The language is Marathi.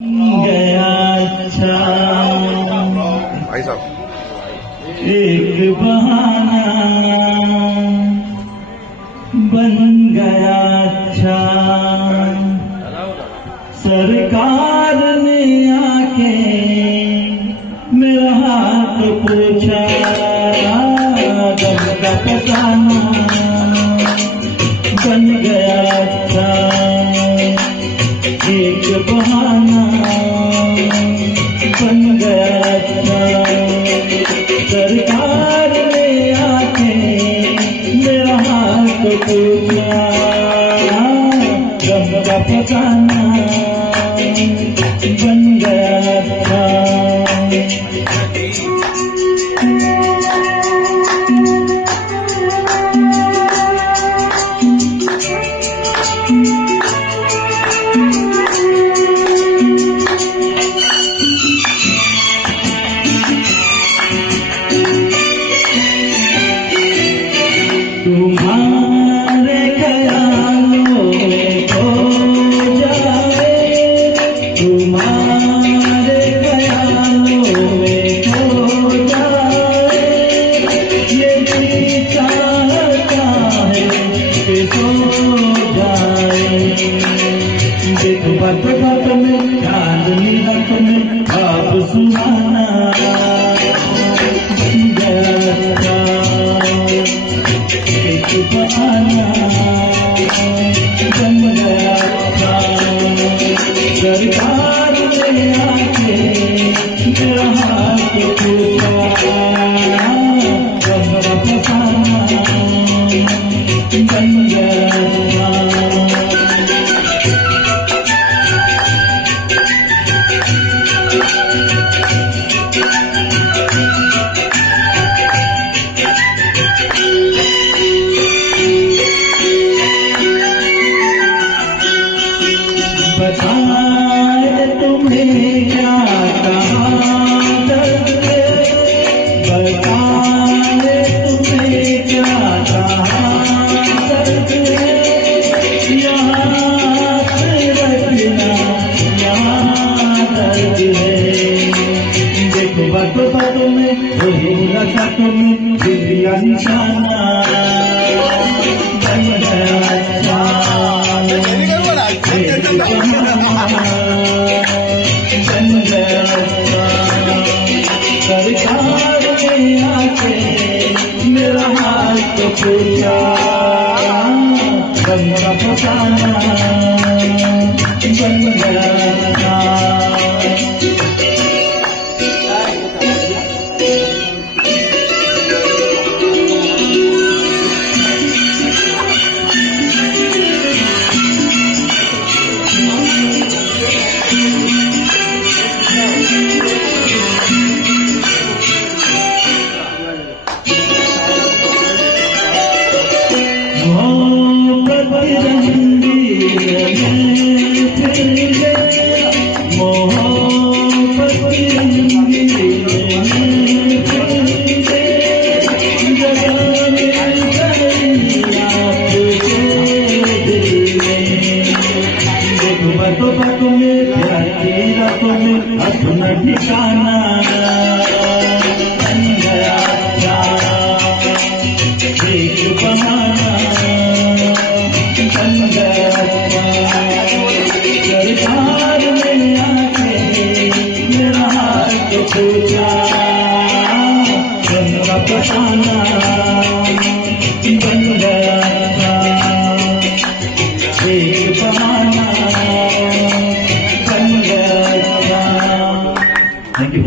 गया अच्छा भाई साहब एक बहाना बन गया अच्छा। सरकार ने आके मेरा हाथ पूछा, गम का फसाना बन गया अच्छा। एक बहाना बन गया अच्छा। सरकार ने आके मेरा हाथ पूछा, गम का फसाना बन गया अच्छा। तुम्हारे ख्यालों में खो जाए, तुम्हारे ख्यालों में खो जाए, ये भी चाहता है कि सो जाए। देखो बात बात में, चांदनी रात में आप सुहाना एक बहाना बन गया था। सरकार ने आके मेरा हाथ पूछा, गम का फसाना बन गया था। बताए तुम्हें क्या कहा दर्द है, बताए तुम्हें क्या कहा दर्द है। यहाँ से रखना यहाँ दर्द है। देखो बातों बातों में, वही मुलाकातों में दिया निशाना बन गया अच्छा। सरकार ने आके मेरा हाथ पूछा, गम का फसाना बन गया। मोहब्बत रंगीन फिर गया, मोहब्बत रंगीन फिर गया। जगाने गई आपके दिल में। देखो बातों बातों में, प्यार की रातों में अपना ठिकाना बन गया था। एक बहाना बन गया था। सरकार ने आके मेरा हाथ पूछा, गम का फसाना बन गया था। एक बहाना बन गया था। Thank you.